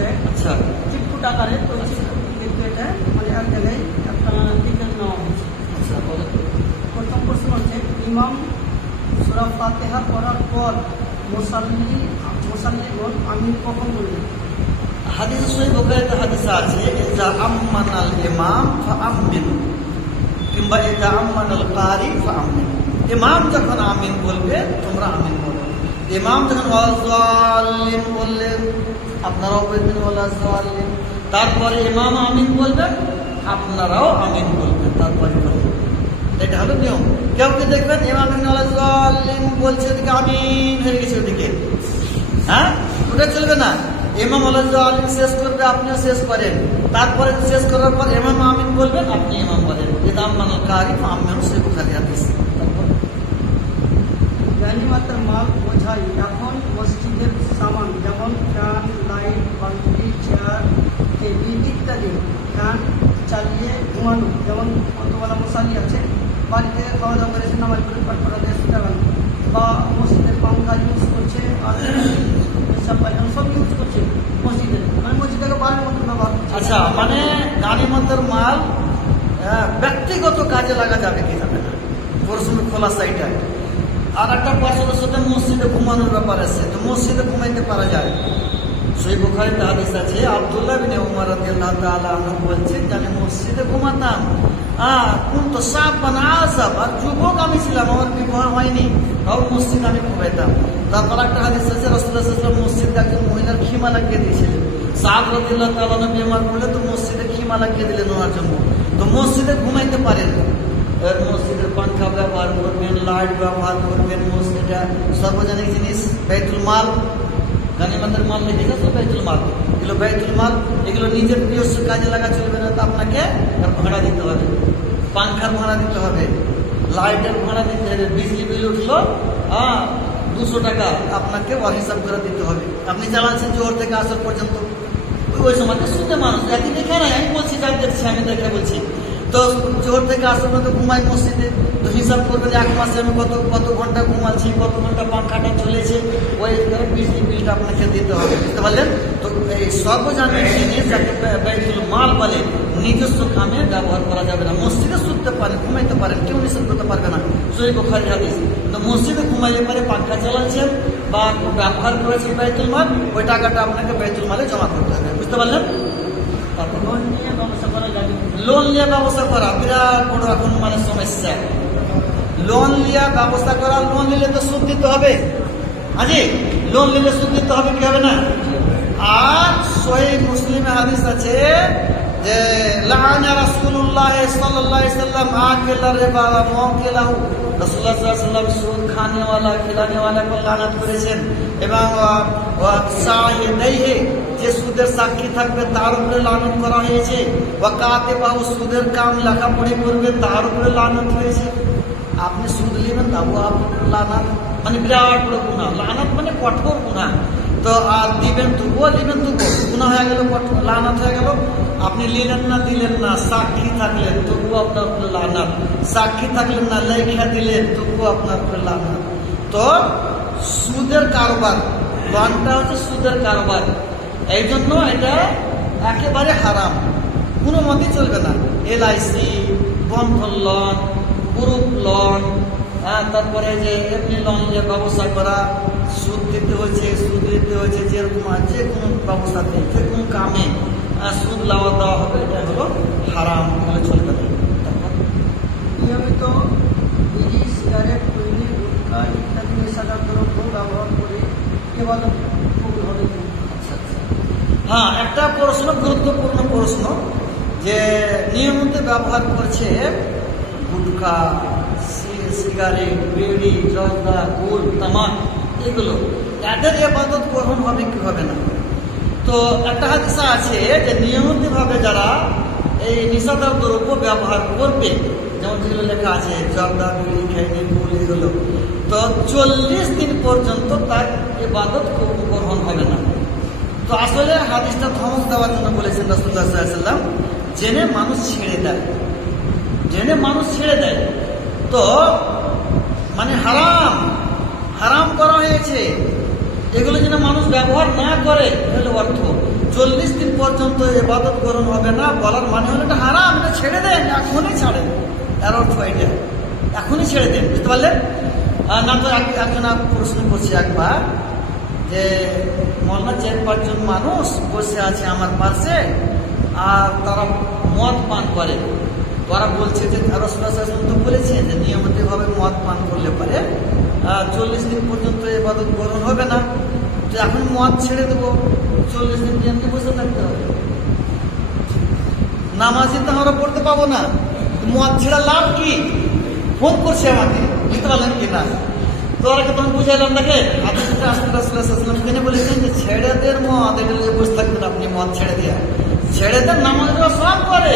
হচ্ছে আচ্ছা চিটকুট আকারে, তো কিন্তু এটা মানে এক জায়গায় একটা দিকে নেওয়া হচ্ছে। আচ্ছা বলো। প্রথম প্রশ্ন হচ্ছে, ইমাম সূরা ফাতিহা পড়ার পর মুসাল্লিগণ আমিন কখন বললেন? হাদিস সহিহ বুখারীতে হাদিস আছে, ইজা আম্মানাল ইমাম ফাআমিনু, কিংবা ইজা আম্মানাল কারি ফাআমিনু। ইমাম যখন আমিন বলবে তোমরা আমিন বলো। ইমাম যখন ওয়াজাল্লিন বললেন আপনারাও বলবেন ওয়াজাল্লিন। তারপরে ইমাম আমিন বলবেন, আপনারাও আমিন বলবেন, তারপরে বলবেন। এটা হলো নিয়ম। কেউ কি দেখবেন ইমাম ওয়াজাল্লিন বলছে, ওদিকে আমিন হয়ে গেছে ওদিকে, হ্যাঁ, ওটা চলবে না। ইমাম ওয়াজাল্লিন শেষ করবে, আপনিও শেষ করেন, তারপরে শেষ করার পর ইমাম আমিন বলবেন, আপনি ইমাম বলেন। ইজা আম্মানাল কারি ফাআমিনু, সহিহ বুখারী হাদিস। গানিমাতের মাল বোঝাই এখন মসজিদের সামান, যেমন ফ্যান, লাইট, বালতি, চেয়ার, টেবিল ইত্যাদি। ফ্যান চালিয়ে ঘুমানো, যেমন কতবেলা মশালি আছে, বাড়ি থেকে খাওয়া দাওয়া করেছে, নামাজ পড়ে পাঠ করা দেশ লাগানো, বা মসজিদের পাঙ্খা ইউজ করছে, আর সব ইউজ করছে মসজিদে, মানে মসজিদটাকে বাড়ির মতো ব্যবহার করছে। আচ্ছা, মানে গানিমতের মাল ব্যক্তিগত কাজে লাগা যাবে কি যাবে না, প্রশ্ন খোলা সাইটা। আর একটা প্রশ্নের সাথে মসজিদে ঘুমানোর ব্যাপার আছে, তো মসজিদে ঘুমাইতে পারা যায়। সহিহ বুখারীতে হাদিস আছে, আব্দুল্লাহ বিন উমর রাদিয়াল্লাহু তাআলা আনহু বলছেন যে আমি মসজিদে ঘুমাতাম, কুনতু শাবান আযাব, আর যুবক আমি ছিলাম, আমার বিবাহ হয়নি, তাও মসজিদে আমি ঘুমাইতাম। তারপর একটা হাদিস আছে, রাসূলুল্লাহ সাল্লাল্লাহু আলাইহি ওয়াসাল্লাম মসজিদে একজন মহিলার খিমা লাগিয়ে দিয়েছিলেন। সাদ রাদিয়াল্লাহু তাআলা আনহু বিমার পড়লে তো মসজিদে খিমা লাগিয়ে দিলেন ওনার জন্য। তো মসজিদে ঘুমাইতে পারেন, মসজিদের পাঙ্খা ব্যবহার করবেন, লাইট ব্যবহার করবেন। মসজিদে সর্বজনীন জিনিস বাইতুল মাল, গানিমতের মাল লিখে গেছে বাইতুল মাল, এগুলো বাইতুল মাল, এগুলো নিজের নিজস্ব কাজে লাগা চলবে না, তো আপনাকে ভাড়া দিতে হবে, পাঙ্খার ভাড়া দিতে হবে, লাইটের ভাড়া দিতে হবে। বিজলি বিল উঠলো 200 টাকা, আপনাকে ওর হিসাব করে দিতে হবে। আপনি চালাচ্ছেন জোহর থেকে আসর পর্যন্ত, ওই সময় শুনতে মানুষ একই দেখে নাই, আমি বলছি যা দেখছি, আমি দেখে বলছি। তো জোহর থেকে আসর পর্যন্ত ঘুমাই মসজিদে, তো হিসাব করবেন এক মাসে আমি কত ঘন্টা ঘুমাচ্ছি, কত ঘন্টা পাঙ্খাটা চলেছে, ওই বিজলি বিলটা আপনাকে দিতে হবে, বুঝতে পারলেন? তো এই সর্বজনীন জিনিস যাকে বাইতুল মাল বলে, নিজস্ব কামে ব্যবহার করা যাবে না। মসজিদে শুনতে পারেন, ঘুমাইতে পারেন, কেউ নিষেধ করতে পারবে না, সহিহ বুখারী হাদিস। তো মসজিদে ঘুমাইলে পারে পাঙ্খা চালাচ্ছেন বা ব্যবহার করেছেন বাইতুল মাল, ওই টাকাটা আপনাকে বাইতুল মালে জমা করতে হবে, বুঝতে পারলেন? লোন নিয়ে ব্যবসা করা যাবে? লোন নিয়ে ব্যবস্থা করা বিরাট বড় এখন মানে সমস্যা। লোন নিয়ে ব্যবস্থা করা, লোন নিলে তো সুদ দিতে হবে, আজি লোন নিলে সুদ দিতে হবে, কি হবে না? আর সহিহ মুসলিমে হাদিস আছে যে লাআনা রাসূলুল্লাহ সাল্লাল্লাহু আলাইহি ওয়াসাল্লাম আকিলা রিবা ওয়া মুকিলাহু, রাসূলুল্লাহ সাল্লাল্লাহু আলাইহি ওয়াসাল্লাম সুদ খানেওয়ালা খিলানেওয়ালাকে লানত করেছেন, এবং শাহিদাইহি, যে সুদের সাক্ষী থাকবে তার উপরে লানত করা হয়েছে, ওয়া কাতিবাহু, সুদের কাম লেখাপড়ি করবে তার উপরে লানত হয়েছে। আপনি সুদ নেবেন তাও আপনার লানত, মানে বিরাট বড় গুনাহ। লানত মানে কঠোর গুনাহ। তো আর দিবেন তবুও গুনাহ হয়ে গেল, লানত হয়ে গেল। আপনি নিলেন না, দিলেন না, সাক্ষী থাকলেন তবুও আপনার উপরে লানত, সাক্ষী থাকলেন না, লেখা দিলেন তবুও আপনার উপরে লানত। তো সুদের কারবার, লোনটা হচ্ছে সুদের কারবার, এই জন্য এটা একেবারে হারাম, কোনো মতে চলবে না। LIC, বন্ধন লোন, গ্রুপ লোন, তারপরে যে এমনি লোন নিয়ে ব্যবসা করা, সুদ দিতে হয়েছে, যেরকম যে কোনো ব্যবস্থাতে, যে কোনো কামে সুদ দেওয়া হবে, এটা হলো হারাম, বলে চলবে না। নিয়মিত বিড়ি, সিগারেট, খৈনি, গুটখা ইত্যাদি নেশাদার দ্রব্য ব্যবহার করে ইবাদত কবুল হবে? হ্যাঁ, একটা প্রশ্ন, গুরুত্বপূর্ণ প্রশ্ন, যে নিয়মিত ব্যবহার করছে গুটখা, সিগারেট, বিড়ি, জর্দা, গুল, তামাক, এগুলো, এদের ইবাদত গ্রহণ হবে কি হবে না? তো একটা হাদিস আছে যে নিয়মিত ভাবে যারা এই নেশাদার দ্রব্য ব্যবহার করবে, যেমন যেগুলো লেখা আছে জর্দা, বিড়ি, খৈনি, গুল, এগুলো, তো 40 দিন পর্যন্ত তার ইবাদত গ্রহণ হবে না। তো আসলে হাদিসটা ধমক দেওয়ার জন্য বলেছেন রাসূলুল্লাহ সাল্লাল্লাহু আলাইহি ওয়াসাল্লাম, জেনে মানুষ ছেড়ে দেয়, তো মানে হারাম করা হয়েছে, এগুলো যেন মানুষ ব্যবহার না করে, হলো অর্থ। 40 দিন পর্যন্ত ইবাদত গ্রহণ হবে না বলার মানে হলো এটা হারাম, এটা ছেড়ে দেন, এখনই ছাড়েন। এর অর্থ এটা, এখনই ছেড়ে দেন, বুঝতে পারলেন? না তো একজন প্রশ্ন করছে একবার যে মোল্লা 4-5 জন মানুষ বসে আছে আমার পাশে আর তারা মদ পান করে। তারা বলছে যে রাসূলুল্লাহ সাল্লাল্লাহু আলাইহি ওয়াসাল্লাম তো বলেছেন যে নিয়মিতভাবে মদ পান করলে পরে 40 দিন পর্যন্ত ইবাদত গ্রহণ হবে না। তো এখন মদ ছেড়ে দেবো, 40 দিন এমনি বসে থাকতে হবে, নামাজে তো আমরা পড়তে পাবো না, মদ ছেড়া লাভ কি? ফোন করছে আমাকে, বুঝতে পারলেন কি না? তো ওরাকে তখন বুঝাইলাম, দেখে হাদিসটা রাসূলুল্লাহ সাল্লাল্লাহু আলাইহি ওয়াসাল্লাম কেন বলেছেন যে ছেড়ে দেন মদ, এটা নিয়ে বসে থাকবেন আপনি, মদ ছেড়ে দিয়ে ছেড়ে দেন, নামাজ সব করে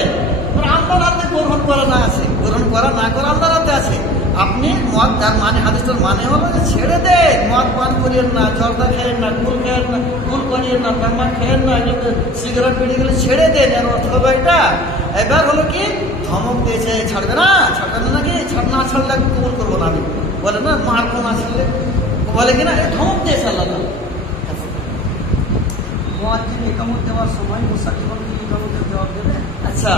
আল্লাহর হাতে গ্রহণ করা না আছে, গ্রহণ করা না করা আল্লাহর হাতে আছে। আপনি মদ, তার মানে হাদিসটার মানে হলো যে ছেড়ে দেন, মদ পান করিয়েন না, জর্দা খেয়েন না, গুল খেয়েন না, গুল করিয়েন না, তামাক খেয়েন না, এগুলো সিগারেট বেরিয়ে গেলে ছেড়ে দেন, এর অর্থ হলো এটা। এবার হলো কি ধমক দিয়েছে, ছাড়বে না, ছাড়বে না নাকি, ছাড় না ছাড়লে কবুল করবো না আমি, বলে না মারবো না ছাড়লে, বলে কিনা এই ধমক দিয়েছে আল্লাহ। মুয়াজ্জিন ইকামত দেওয়ার সময় মুসাল্লিগণ কি ইকামতের জবাব দেবে? আচ্ছা,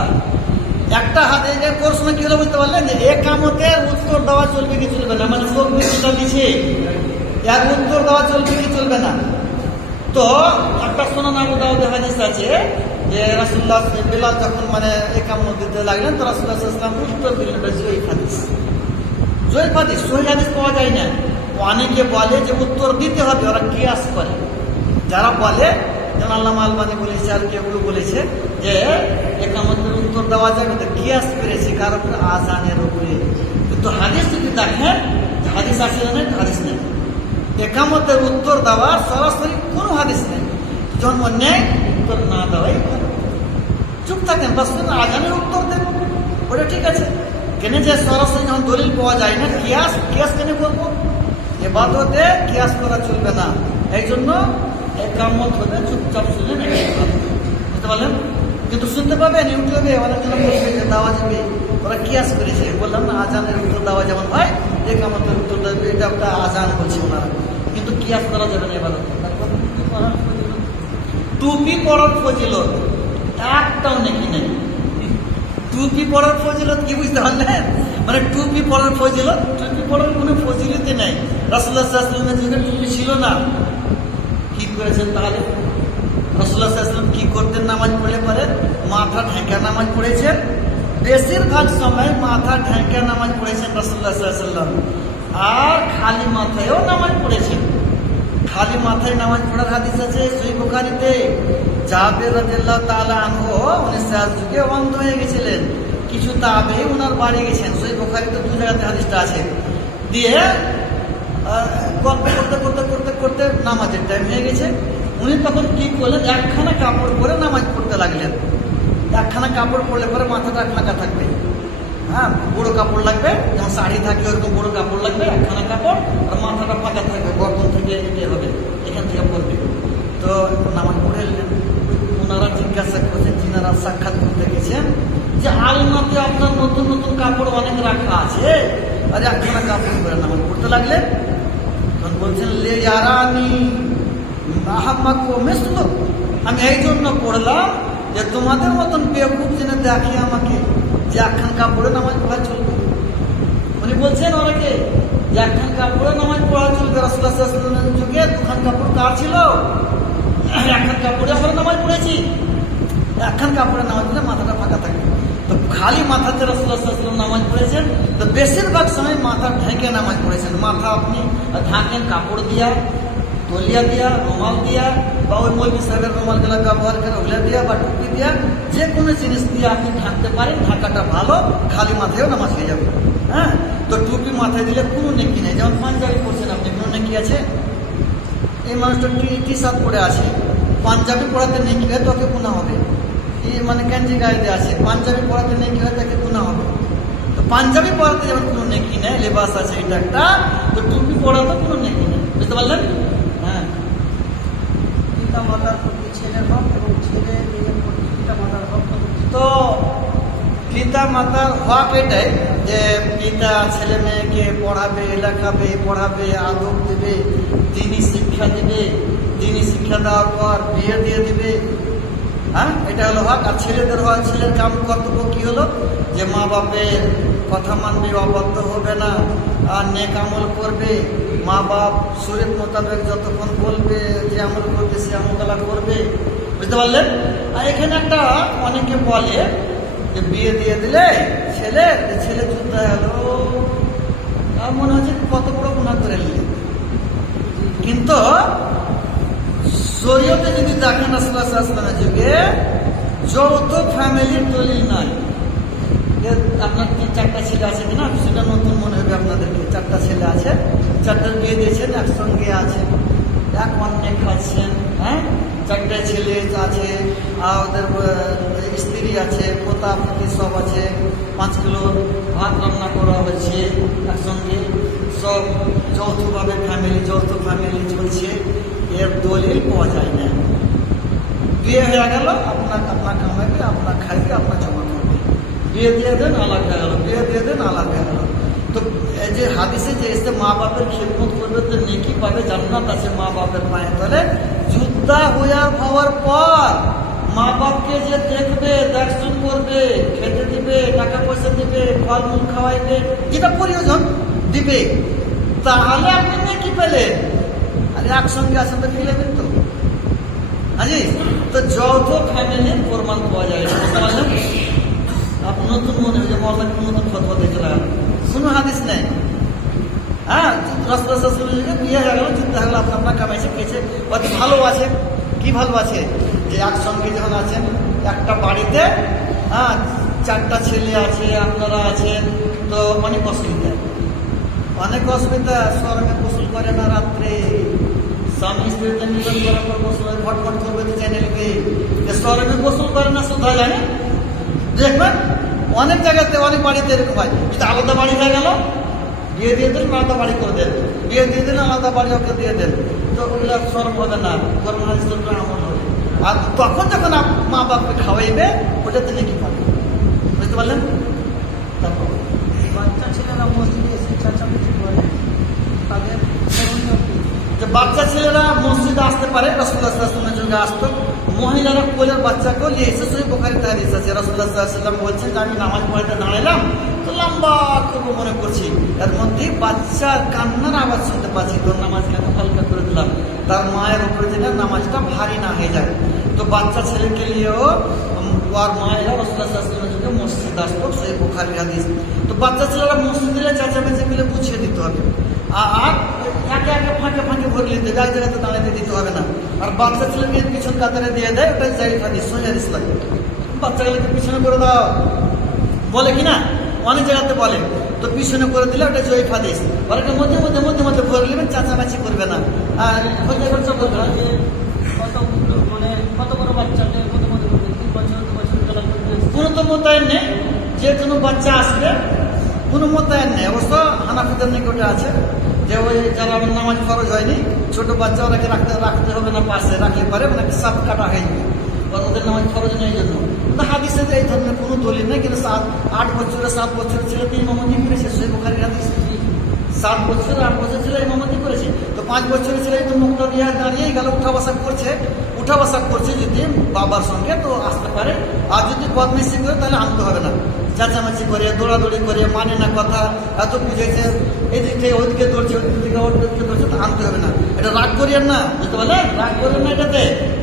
একটা হাদিসের প্রশ্ন কি হলো বুঝতে পারলেন যে ইকামতের উত্তর দেওয়া চলবে কি চলবে না, মানে লোক বিরোধিতা দিচ্ছে, এর উত্তর দেওয়া চলবে কি চলবে না। তো একটা সুনান আবু দাউদে হাদিস আছে যে রাসূলুল্লাহ বিলাল যখন মানে ইকামত দিতে লাগলেন তো রাসূলুল্লাহ সাল্লাল্লাহু আলাইহি ওয়াসাল্লাম উত্তর দিলেন, জয়ীফ হাদিস, জয়ীফ হাদিস, সহিহ হাদিস পাওয়া যায় না। অনেকে বলে যে উত্তর দিতে হবে, ওরা কিয়াস করে, যারা বলে যেমন আল্লামা আলবানী বলেছে আর কেউ বলেছে যে ইকামতের উত্তর দেওয়া যাবে, তো কিয়াস করেছে কার উপরে, আযানের উপরে। কিন্তু হাদিস যদি দেখেন, হাদিস আছে না, হাদিস নেই, ইকামতের উত্তর দেওয়ার সরাসরি কোনো হাদিস নেই। জন্ম নেই, উত্তর না দেওয়াই ভালো, চুপ থাকেন, বাস আযানের উত্তর দেন, ওটা ঠিক আছে। কেন যে সরাসরি যখন দলিল পাওয়া যায় না, কিয়াস কেন করবো? ইবাদতে কিয়াস করা চলবে না, এই জন্য ইকামত হতে চুপচাপ শুনলেন, বুঝতে পারলেন? কিন্তু শুনতে পাবেন ইউটিউবে অনেকজন বলবে যে দেওয়া যাবে, ওরা কিয়াস করেছে। বললাম না আযানের উত্তর দেওয়া যেমন হয়, ইকামতের উত্তর দেবে, এটা একটা আযান বলছে ওনারা, কিন্তু কিয়াস করা যাবে না ইবাদতে। টুপি পরার ফজিলত একটাও নেকি নেই। টুপি পরার ফজিলত কি বুঝতে পারলেন? মানে টুপি পরার ফজিলত, টুপি পরার কোনো ফজিলতই নেই। রাসূলুল্লাহ সাল্লাল্লাহু আলাইহি ওয়াসাল্লামের যুগে টুপি ছিল না, কি করেছেন তাহলে? রাসূলুল্লাহ সাল্লাল্লাহু আলাইহি ওয়াসাল্লাম কি করতেন? নামাজ পড়লে পরে মাথা ঢেকে নামাজ পড়েছেন, বেশিরভাগ সময় মাথা ঢেকে নামাজ পড়েছেন রাসূলুল্লাহ সাল্লাল্লাহু আলাইহি ওয়াসাল্লাম, আর খালি মাথায়ও নামাজ পড়েছেন। খালি মাথায় নামাজ পড়ার হাদিস আছে সহিহ বুখারীতে, জাবের রাদিয়াল্লাহু তাআলা আনহু উনি সাহাব যুগে অন্ধ হয়ে গেছিলেন, কিছু তাবেঈ ওনার বাড়ি গেছেন, সহিহ বুখারীতে 2 জায়গাতে হাদিসটা আছে। দিয়ে গল্প করতে করতে করতে করতে নামাজের টাইম হয়ে গেছে, উনি তখন কি করলেন, একখানা কাপড় পরে নামাজ পড়তে লাগলেন। একখানা কাপড় পরলে পরে মাথাটা ফাঁকা থাকবে, হ্যাঁ, বড় কাপড় লাগবে, যেমন শাড়ি থাকে ওরকম বড় কাপড় লাগবে, একখানা কাপড়, আর মাথাটা ফাঁকা থাকবে, গর্দন থেকে এটি হবে, এখান থেকে পড়বে। তো নামাজ পড়ে এলেন। ওনারা জিজ্ঞাসা করছেন, যিনারা সাক্ষাৎ করতে গেছেন, যে আলমাতে আপনার নতুন নতুন কাপড় অনেক রাখা আছে, আর একখানা কাপড় পরে নামাজ পড়তে লাগলেন। তখন বলছেন, লে ইয়ারানি আহাম্মাকু মিসলুক, আমি এই জন্য পড়লাম যে তোমাদের মতন বেকুব যেন দেখে আমাকে, যে একখান কাপড়ে নামাজ পড়া চলবে। উনি বলছেন ওনাকে যে একখান কাপড়ে নামাজ পড়া চলবে। রাসূলুল্লাহ সাল্লাল্লাহু আলাইহি ওয়াসাল্লামের যুগে 2খান কাপড় কার ছিল? একখান কাপড়ে আমরা নামাজ পড়েছি, একখান কাপড়ে নামাজ পড়লে মাথাটা ফাঁকা থাকে। তো খালি মাথাতে রাসূলুল্লাহ সাল্লাল্লাহু আলাইহি ওয়াসাল্লাম নামাজ পড়েছেন, তো বেশিরভাগ সময় মাথা ঢেকে নামাজ পড়েছেন। মাথা আপনি ঢাকেন কাপড় দিয়া, তলিয়া দিয়া, রুমাল দিয়া, বা ওই মৌলভী সাহেবের রুমালগুলা ব্যবহার করে ওগুলা দিয়া, বা টুপি দিয়া, যে কোনো জিনিস দিয়ে আপনি ঢাকতে পারেন, ঢাকাটা ভালো, খালি মাথায়ও নামাজ হয়ে যাবে। হ্যাঁ, তো টুপি মাথায় দিলে কোনো নেকি নেই। যেমন পাঞ্জাবি পরছেন আপনি, কোনো নেকি আছে? এই মানুষটা টি শার্ট পরে আছে, পাঞ্জাবি পরাতে নেকি হয়, তোকে গুনাহ হবে। এই মানে গেঞ্জি গায়ে দিয়ে আছে, পাঞ্জাবি পরাতে নেকি হয়, তাকে গুনাহ হবে। তো পাঞ্জাবি পরাতে যেমন কোনো নেকি নেই, লেবাস আছে এটা একটা, তো টুপি পরাতে কোনো নেকি নেই, বুঝতে পারলেন? হ্যাঁ, পিতা মাতার প্রতি ছেলের হক এবং ছেলে মেয়ের প্রতি পিতা মাতার হক। তো পিতা মাতার হক এটাই যে পিতা ছেলে মেয়েকে পড়াবে, লেখাবে, পড়াবে, আদব দেবে, দিনী শিক্ষা দেবে, দিনী শিক্ষা দেওয়ার পর বিয়ে দিয়ে দিবে, হ্যাঁ, এটা হলো হক। আর ছেলেদের হক, ছেলের কাম কর্তব্য কি হলো, যে মা বাপের কথা মানবে, অবাধ্য হবে না, আর নেক আমল করবে। মা বাপ শরীর মোতাবেক যতক্ষণ বলবে যে আমল করবে সে আমলগুলা করবে, বুঝতে পারলেন। আর এখানে একটা অনেকে বলে যে বিয়ে দিয়ে দিলে ছেলে যুদ্ধ হলো, মনে হচ্ছে কত বড় গুনাহ করে নিলে। কিন্তু শরীয়তে যদি দেখেন রাসূলুল্লাহ সাল্লাল্লাহু আলাইহি ওয়াসাল্লামের যুগে যৌথ ফ্যামিলির দলিল নাই। আপনার 4টা ছেলে আছে কিনা সেটা নতুন মনে হবে আপনাদেরকে। 4টা ছেলে আছে, 4টার বিয়ে দিয়েছেন, একসঙ্গে আছে, এক অন্যে খাচ্ছেন। হ্যাঁ, 4টা ছেলে আছে, আর ওদের স্ত্রী আছে, পোতা পুতি সব আছে, 5 কিলো ভাত রান্না করা হয়েছে একসঙ্গে, সব যৌথভাবে যৌথ ফ্যামিলি চলছে। এর দলিল পাওয়া যায় না। বিয়ে হয়ে গেল, আপনার কামাইবে, আপনার খাইবে, আপনার জমা করবে। বিয়ে দিয়ে দেন, আলাদা হয়ে গেল, বিয়ে দিয়ে দেন, আলাদা হয়ে গেল। তো এই যে হাদিসে যে এসে মা বাপের খিদমত করবে তো নেকি পাবে, জান্নাত আছে মা বাপের পায়ে তলে। যুদ্ধা হওয়ার পর মা বাপকে যে দেখবে, দেখশুন করবে, খেতে দিবে, টাকা পয়সা দিবে, ফলমূল খাওয়াইবে, যেটা প্রয়োজন দিবে, তাহলে আপনি নেকি পেলেন। আর একসঙ্গে আছেন তো ফিলেবেন তো হাজি। তো যৌথ ফ্যামিলির প্রমাণ পাওয়া যায়। আপনি নতুন মনে হয় যে মহল্লা নতুন ফতোয়া দিয়ে চলে গেল, কোনো হাদিস নেই। হ্যাঁ, রাসূলুল্লাহ সাল্লাল্লাহু আলাইহি ওয়াসাল্লাম বিয়ে হয়ে গেল, যুদ্ধ হয়ে গেল, আপনার কামাইছে খেয়েছে, অতি ভালো আছে। কি ভালো আছে, যে একসঙ্গে যখন আছেন একটা বাড়িতে, হ্যাঁ 4টা ছেলে আছে, আপনারা আছেন, তো অনেক অসুবিধা। স্বর্গে গোসল করে না রাত্রে, স্বামী স্ত্রীতে মিলন করার পর গোসল ফটফট করবে তো জেনে নেবে। স্বর্গে গোসল করে না শুধু জানে, দেখবেন অনেক জায়গাতে, অনেক বাড়িতে এরকম হয়। যদি আলাদা বাড়ি হয়ে গেল, বিয়ে দিয়ে দেন, আলাদা বাড়ি করে দেন, বিয়ে দিয়ে দেন, আলাদা বাড়ি ওকে দিয়ে দেন, তো ওগুলো স্বর্গ হবে না, আমল হবে। আর তখন যখন মা বাপকে খাওয়াইবে, ওটাতে নাকি পাবে, বুঝতে পারলেন। তারপর বাচ্চা ছেলেরা মসজিদে এসে চেঁচামেচি করে, তাদের যে বাচ্চা ছেলেরা মসজিদে আসতে পারে, রাসূলুল্লাহ সাল্লাল্লাহু আলাইহি ওয়াসাল্লামের যুগে আসতো। মহিলারা কোলের বাচ্চাকে নিয়ে এসে সহিহ বুখারীতে হাদিস আছে, রাসূলুল্লাহ সাল্লাল্লাহু আলাইহি ওয়াসাল্লাম বলছেন যে আমি নামাজ পড়তে দাঁড়াইলাম তো লম্বা করে মনে করছি, এর মধ্যে বাচ্চার কান্নার আওয়াজ শুনতে পাচ্ছি, তো নামাজকে হালকা করে দিলাম, তার মায়ের উপরে যেন নামাজটা ভারী না হয়ে যায়। তো বাচ্চা ছেলেকে নিয়েও আর মায়েরা রাসূলুল্লাহ সাল্লাল্লাহু আলাইহি ওয়াসাল্লামের যুগে মসজিদে আসতো, সহিহ বুখারীর হাদিস। তো বাচ্চা ছেলেরা মসজিদে চেঁচামেচি মিলে বুঝিয়ে দিতে হবে, আর একে একে ফাঁকে ভরে নিতে, এক জায়গাতে দাঁড়াতে দিতে হবে না। আর বাচ্চা ছেলেকে পিছন কাতারে দিয়ে দেয়, ওটাই জায়েজ হাদিস, সহিহ হাদিস লাগে। বাচ্চাগুলোকে পিছনে করে দাও বলে কিনা, অনেক জায়গাতে বলে, তো পিছনে করে দিলে ওটা জয়ীফ হাদিস। ওরা মধ্যে ভরে নেবেন, চাচামাচি করবে না। আর কত বড় বাচ্চাকে কত 3 বছর 2 বছর কোনো তো মোতায়েন নেই, যে কোনো বাচ্চা আসবে কোনো মোতায়েন নেই। অবশ্য হানাফিদের নিকটে আছে যে ওই যারা নামাজ ফরজ হয়নি, ছোট বাচ্চা ওরাকে রাখতে হবে না, পাশে রাখলে পারে, মানে সাপ কাটা হয়ে যাবে, ওদের নামাজ ফরজ নেই জন্য। হাদিসে এই ধরনের কোনো দলিল নেই। কিন্তু 8 বছরের 7 বছরের ছেলে তো ইমামতি করেছে, সহিহ বুখারীর হাদিস। 7 বছর 8 বছর ছেলে ইমামতি করেছে, তো 5 বছরের ছেলে তো মুক্তা দিয়ে দাঁড়িয়ে গেল, উঠা বসা করছে যদি বাবার সঙ্গে, তো আসতে পারে। আর যদি বদমাইশি করে তাহলে আনতে হবে না। চেঁচামেচি করে, দৌড়াদৌড়ি করে, মানে না কথা, এত বুঝেছে, এদিক থেকে ওইদিকে দৌড়ছে, ওইদিক থেকে ওইদিকে দৌড়ছে, তো আনতে হবে না। এটা রাগ করিয়েন না, বুঝতে পারলেন, রাগ করিয়েন না। এটাতে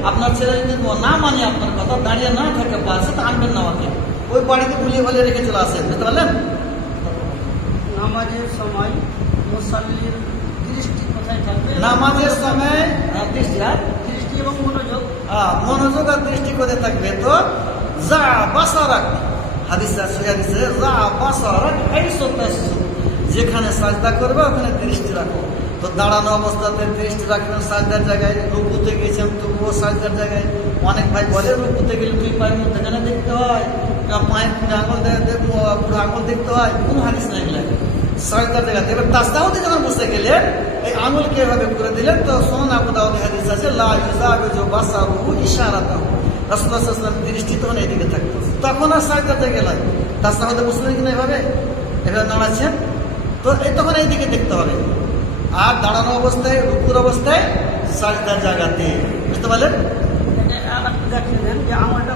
আপনার ছেলে যদি না মানে আপনার কথা, দাঁড়িয়ে না থাকে পাশে, তো আনবেন না আমাকে, ওই বাড়িতে ভুলিয়ে রেখে চলে আসেন, বুঝতে পারলেন। নামাজের সময় মুসাল্লির দৃষ্টি কোথায় থাকবে? নামাজের সময় দৃষ্টি এবং মনোযোগ আর দৃষ্টি কোথায় থাকবে? তো যা বাসারাক, যেখানে সাজদা করবে ওখানে দৃষ্টি রাখো। তো দাঁড়ানো অবস্থাতে দৃষ্টি রাখবেন সাজদার জায়গায়, রুকুতে গেছেন তবুও সাজদার জায়গায়। অনেক ভাই বলে রুকুতে গেলে 2 পায়ের মধ্যেখানে দেখতে হয়, পায়ের আঙুল দেখতে হয়, কোন হাদিস নাই লাগে সাজদার জায়গাতে। এবার তাসতাহুদে যখন বসে গেলেন, এই আঙুলকে এভাবে করে দিলেন, তো সুনান আবু দাউদে হাদিস আছে, লা ইউজাবিজু বাসারুহু ইশারাতাহু, রাসূলুল্লাহ সাল্লাল্লাহু আলাইহি ওয়াসাল্লাম দৃষ্টি তখন এইদিকে থাকতো, তখন আর সাজদাতে গেলেন। তাসতাহুদে বসলেন কিনা এভাবে দাঁড়াচ্ছেন, তো তখন এইদিকে দেখতে হবে। আর দাঁড়ানো অবস্থায়, রুকুর অবস্থায় সাজদার জায়গাতে, বুঝতে পারলেন। দেখলেন যে আমলটা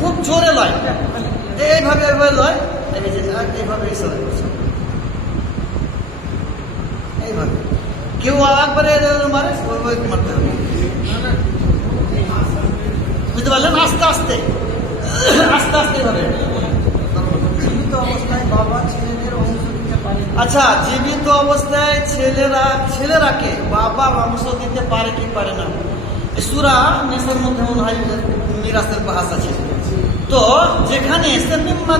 খুব জোরে লয়, এইভাবে এইভাবে লয়, এইভাবে ইশারা করছে, এইভাবে। কেউ একবারে মারে, মারতে হবে, বুঝতে পারলেন? আস্তে আস্তে আস্তে আস্তে এইভাবে। জীবিত অবস্থায় বাবা ছেলেদের অংশ দিতে পারে? আচ্ছা, জীবিত অবস্থায় ছেলেরাকে বাবা অংশ দিতে পারে কি পারে না? সূরা নেসার মধ্যে মনে হয় মিরাসের বাহাস আছে। তো যেখানে এসে মিম্মা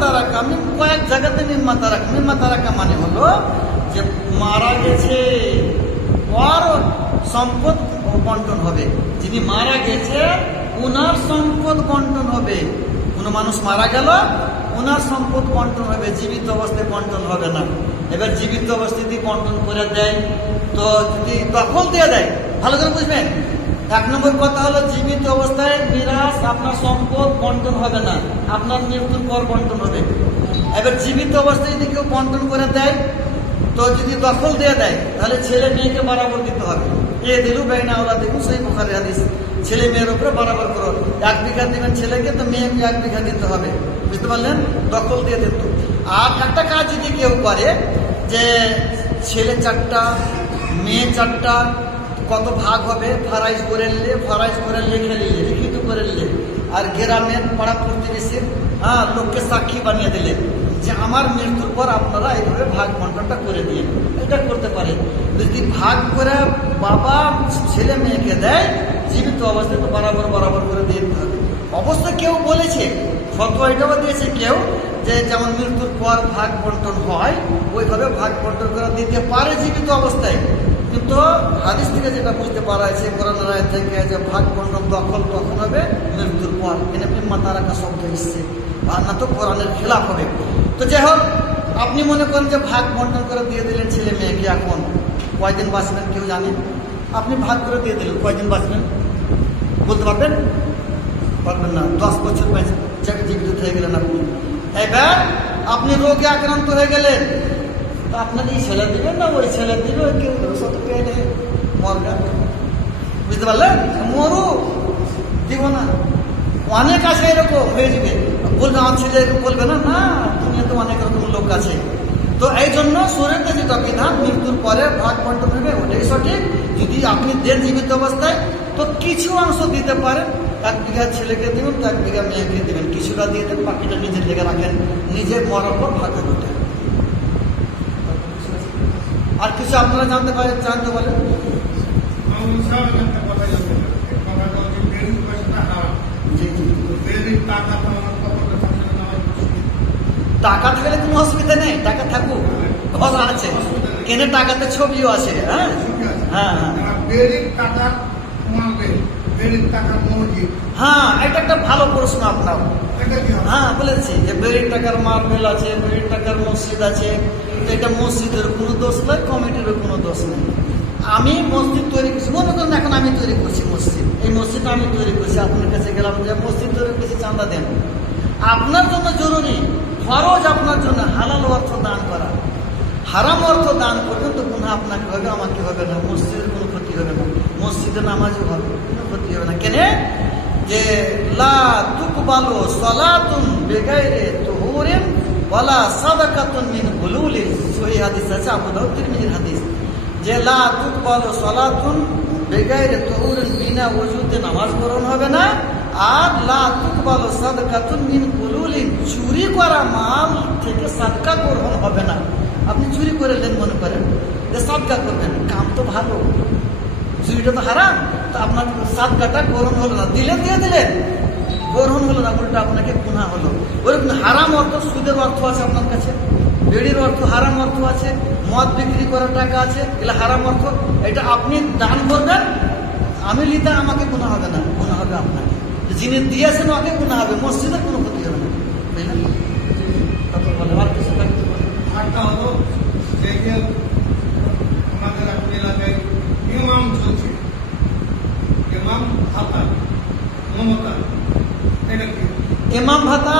তারাকা কয়েক জায়গাতে মিম্মা তারাকা মানে হলো যে মারা গেছে ওর সম্পদ বন্টন হবে। যিনি মারা গেছে ওনার সম্পদ বন্টন হবে। কোন মানুষ মারা গেল, ওনার সম্পদ বন্টন হবে, জীবিত অবস্থায় বন্টন হবে না। এবার জীবিত অবস্থায় যদি বন্টন করে দেয়, তো যদি দখল দিয়ে দেয়, ভালো করে বুঝবেন। 1 নম্বর কথা হলো জীবিত অবস্থায় মিরাস আপনার সম্পদ বন্টন হবে না, আপনার মৃত্যুর পর বন্টন হবে। এবার জীবিত অবস্থায় যদি কেউ বন্টন করে দেয়, তো যদি দখল দিয়ে দেয়, তাহলে ছেলে মেয়েকে বরাবর দিতে হবে। এ দিলু বেইনা ওলা দেখুন, সেই বুখারী হাদিস। ছেলে মেয়ের উপরে বরাবর করো, 1 বিঘা দিবেন ছেলেকে, তো মেয়েকে 1 বিঘা দিতে হবে, বুঝতে পারলেন? দখল দিয়ে দিত। আর একটা কাজ যদি কেউ করে যে ছেলে 4টা মেয়ে 4টা, কত ভাগ হবে? ফারাইজ করে লিখে নিলে, লিখিত করে নিলে, আর গ্রামের পাড়া প্রতিবেশীর লোককে সাক্ষী বানিয়ে দিলে যে আমার মৃত্যুর পর আপনারা এইভাবে ভাগ বন্টনটা করে দিয়ে, এটা করতে পারে। যদি ভাগ করে বাবা ছেলে মেয়েকে দেয়, জীবিত অবস্থায় তো বরাবর করে দিয়ে দিতে হবে। অবশ্য কেউ বলেছে, ফতোয়া এটাও দিয়েছে কেউ, যে যেমন মৃত্যুর পর ভাগ বন্টন হয় ওইভাবে ভাগ বন্টন করে দিতে পারে জীবিত অবস্থায়। কিন্তু হাদিস থেকে যেটা বুঝতে পারা হয়েছে, কোরআনের আয়াত থেকে, যে ভাগ বন্টন দখল তখন হবে মৃত্যুর পর। এখানে মিম্মা তারাকা শব্দ এসছে, আর না তো কোরআনের খেলাফ হবে। তো যাই হোক, আপনি মনে করেন যে ভাগ বন্টন করে দিয়ে দিলেন ছেলে মেয়েকে, এখন কয়দিন বাঁচবেন কেউ জানে? আপনি ভাগ করে দিয়ে দিলেন, কয়দিন বাঁচবেন বলতে পারবেন? পারবেন না। 10 বছর জীবিত হয়ে গেলেন আপনি। এবার আপনি রোগে আক্রান্ত হয়ে গেলেন, তো আপনার এই ছেলে দিবেন না ওই ছেলে দিবে? কেউ শত পেলে মরগা, বুঝতে পারলেন? মরু দিব না। অনেক আছে এরকম হয়ে যাবে, বলবে আমার ছেলে এরকম বলবে না, না দুনিয়াতে অনেক রকম লোক আছে। তো এই জন্য শরীরতে যেটা বিধান, মৃত্যুর পরে ভাগ বন্টন হবে, ওটাই সঠিক। যদি আপনি দেন জীবিত অবস্থায়, তো কিছু অংশ দিতে পারেন। 1 বিঘা ছেলেকে দেবেন, তো 1 বিঘা মেয়েকে দেবেন, কিছুটা দিয়ে দেন, বাকিটা নিজের লেগে রাখেন, নিজে মরার পর ভাগ করতে। আর কিছু আপনারা জানতে বলেন? টাকা থাকলে কোনো অসুবিধা নেই, টাকা থাকুক, ঘর আছে, কেনে টাকাতে ছবিও আছে। হ্যাঁ হ্যাঁ হ্যাঁ, এটা একটা ভালো প্রশ্ন আপনার। হ্যাঁ বলেছি যে বেরির টাকার মার্বেল আছে, বেরির টাকার মসজিদ আছে। এটা মসজিদের কোনো দোষ নয়, কমিটিরও কোনো দোষ নেই। আমি মসজিদ তৈরি করছি, মনে করেন এখন আমি তৈরি করছি মসজিদ, এই মসজিদ আমি তৈরি করছি, আপনার কাছে গেলাম যে মসজিদ তৈরি করছি, চাঁদা দেন। আপনার জন্য জরুরি, ফরজ আপনার জন্য হালাল অর্থ দান করা। হারাম অর্থ দান করবেন তো গুনাহ আপনাকে হবে, আমাকে হবে না, মসজিদের কোনো ক্ষতি হবে না, মসজিদে নামাজও হবে, কোনো ক্ষতি হবে না। কেন? যে লা তুকবালু সালাতুন বিগাইরি তুহুরিন ওয়ালা সাদাকাতুন মিন গুলুলিন, সহিহ হাদিস আছে, আবু দাউদ তিরমিজির হাদিস, যে লা তুকবালু সালাতুন বিগাইরি তুহুরিন, বিনা ওযুতে নামাজ গ্রহণ হবে না। আর লা তুকবালু সাদাকাতুন মিন গুলুলিন, চুরি করা মাল থেকে সাদকা গ্রহণ হবে না। আপনি চুরি করে নেন, মনে করেন যে সাদকা করবেন, কাম তো ভালো, চুরিটা তো হারাম, তো আপনার সাদকাটা গ্রহণ হলো না, দিলেন দিয়ে দিলেন, গ্রহণ হলো না, উল্টা আপনাকে গুনাহ হলো। ওরকম হারাম অর্থ, সুদের অর্থ আছে আপনার কাছে, বেড়ির অর্থ হারাম অর্থ আছে, মদ বিক্রি করার টাকা আছে, এগুলো হারাম অর্থ। এটা আপনি দান করবেন, আমি লিতে আমাকে গুনাহ হবে না, গুনাহ হবে আপনাকে, যিনি দিয়েছেন ওকে গুনাহ হবে, মসজিদের কোনো ক্ষতি হবে না। বুঝলেন? তারপর বলে আর কিছু থাকতে পারে। আরেকটা হলো যে আমাদের এলাকায় ইমাম চলছে, ইমাম ভাতা মমতা, এটা কি? ইমাম ভাতা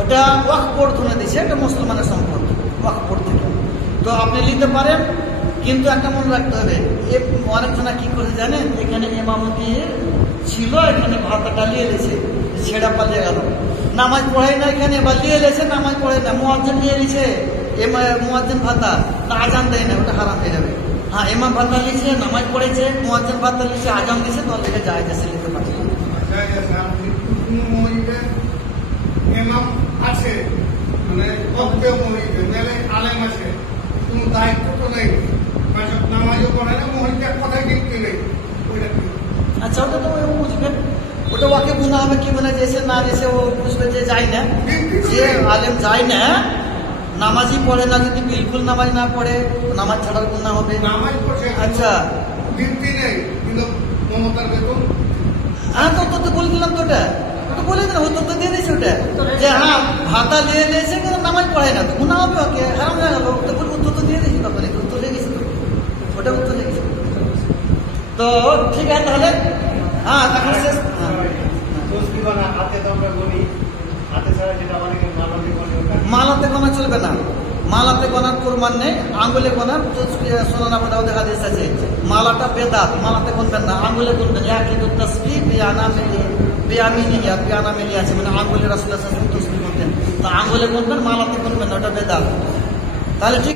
ওটা ওয়াকফ বোর্ড ধরে দিচ্ছে, এটা মুসলমানের সম্পদ, ওয়াকফ বোর্ড থেকে। তো আপনি নিতে পারেন, কিন্তু একটা মনে রাখতে হবে, অনেকজনা কি করে জানেন, এখানে ইমামতি ছিল, এখানে ভাতাটা নিয়ে দিয়েছে, ছেড়া পালিয়ে গেল, নামাজ পড়াই না এখানে, বা নিয়ে এলেছে নামাজ পড়াই না, মুয়াজ্জিন নিয়ে নিছে মুয়াজ্জিন ভাতা, না আজান দেয় না, ওটা হারাম হয়ে যাবে। হ্যাঁ, ইমাম ভাতা লিখছে, নামাজ পড়েছে, মুয়াজ্জিন ভাতা লিখছে, আজান দিছে, তাহলে এটা যায় গেছে, লিখতে পারে। কোনো মসজিদে ইমাম আছে, মানে অজ্ঞেয় মসজিদে মেলে আলেম আছে, কোনো দায়িত্ব তো নেই, নামাজও পড়ে না, মসজিদে কথায় কিন্তু নেই, ওইটা কি? আচ্ছা, ওটা তো ও বুঝবে, ওটা ওকে গুণা হবে কি মানে, যেসে না যেসে ও বুঝবে যে যায় না, যে আলেম যায় না, নামাজই পড়ে না, যদি বিলকুল নামাজ না পড়ে নামাজ ছাড়ার গুণা হবে। নামাজ পড়ছে, আচ্ছা, ডিউটি নেই, কিন্তু মমতার বেতন। হ্যাঁ, তো বলে দিলাম, তো ওটা তো বলে দিলাম, ও তো দিয়ে দিয়েছে ওটা, যে হ্যাঁ ভাতা নিয়ে নিয়েছে কিন্তু নামাজ পড়ায় না, তো গুণা হবে, ওকে হারাম হয়ে গেল, তো বলবো উত্তর তো দিয়ে দিয়েছি, তখন উত্তর হয়ে গেছে, তো ওটা উত্তর হয়ে গেছে। তো ঠিক আছে তাহলে, হ্যাঁ তখন শেষ। হাতে তো আমরা বলি, হাতে ছাড়া যেটা অনেকে মালাতে বলে, মালাতে গোনা চলবে না, মালাতে গোনার কোরবান নেই, আঙ্গুলে গোনার সোনানা বাদাও দেখা দিয়েছে আছে, মালাটা বেদাত, মালাতে গুনবেন না, আঙ্গুলে গুনবেন। কিন্তু তসবিহ বিয়ানা মিলি আছে, মানে আঙ্গুলে রাসূলুল্লাহ সাল্লাল্লাহু আলাইহি ওয়াসাল্লাম তসবিহ গুনতেন, তো আঙ্গুলে গুনবেন, মালাতে গুনবেন না, ওটা বেদাত। তাহলে ঠিক।